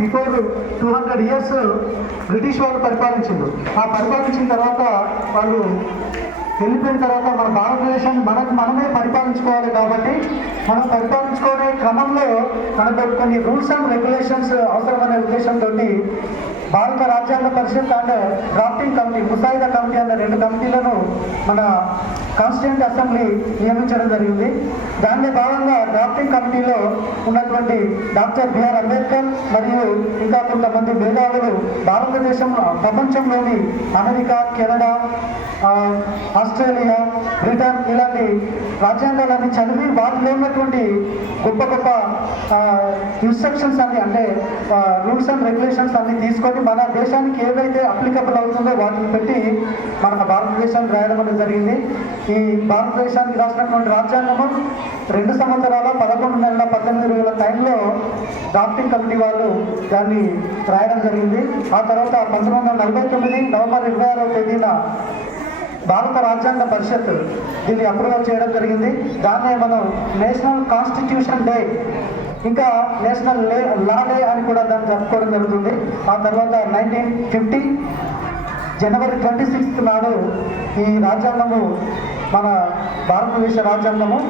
Before 200 years British వాళ్ళు పరిపాలించింది. ఆ పరిపాలించిన తర్వాత వాళ్ళు వెళ్ళిపోయిన తర్వాత మన భారతదేశాన్ని మనమే పరిపాలించుకోవాలి. కాబట్టి మనం పరిపాలించుకునే క్రమంలో మనకు కొన్ని రూల్స్ అండ్ రెగ్యులేషన్స్ అవసరమనే ఉద్దేశంతో భారత రాజ్యాంగ పరిషత్ అండ్ డ్రాఫ్టింగ్ కమిటీ, ముసాయిదా కమిటీ అనే 2 కమిటీలను మన కాన్స్టిట్యూంట్ అసెంబ్లీ నియమించడం జరిగింది. దానిలో భాగంగా డ్రాఫ్టింగ్ కమిటీలో ఉన్నటువంటి డాక్టర్ బిఆర్ అంబేద్కర్ మరియు ఇంకా కొంతమంది మేధావులు భారతదేశం ప్రపంచంలోని అమెరికా, కెనడా, ఆస్ట్రేలియా, బ్రిటన్ ఇలాంటి రాజ్యాంగాలన్నీ చదివి వాటిలో ఉన్నటువంటి గొప్ప గొప్ప ఇన్స్ట్రక్షన్స్ అన్ని, అంటే రూల్స్ అండ్ రెగ్యులేషన్స్ అన్ని తీసుకొని మన దేశానికి ఏదైతే అప్లికబుల్ అవుతుందో వాటిని పెట్టి మన భారతదేశానికి రాయడం అనేది జరిగింది. ఈ భారతదేశానికి రాసినటువంటి రాజ్యాంగము 2 సంవత్సరాల 11 నెలల 18 రోజుల టైంలో డ్రాఫ్టింగ్ కమిటీ వాళ్ళు దాన్ని రాయడం జరిగింది. ఆ తర్వాత 1949 నవంబర్ 26వ తేదీన భారత రాజ్యాంగ పరిషత్ దీన్ని అప్రూవల్ చేయడం జరిగింది. దాన్నే మనం నేషనల్ కాన్స్టిట్యూషన్ డే, ఇంకా నేషనల్ లా డే అని కూడా దాన్ని జరుపుకోవడం జరుగుతుంది. ఆ తర్వాత 1950 జనవరి 26 నాడు ఈ రాజ్యాంగము, మన భారతదేశ రాజ్యాంగము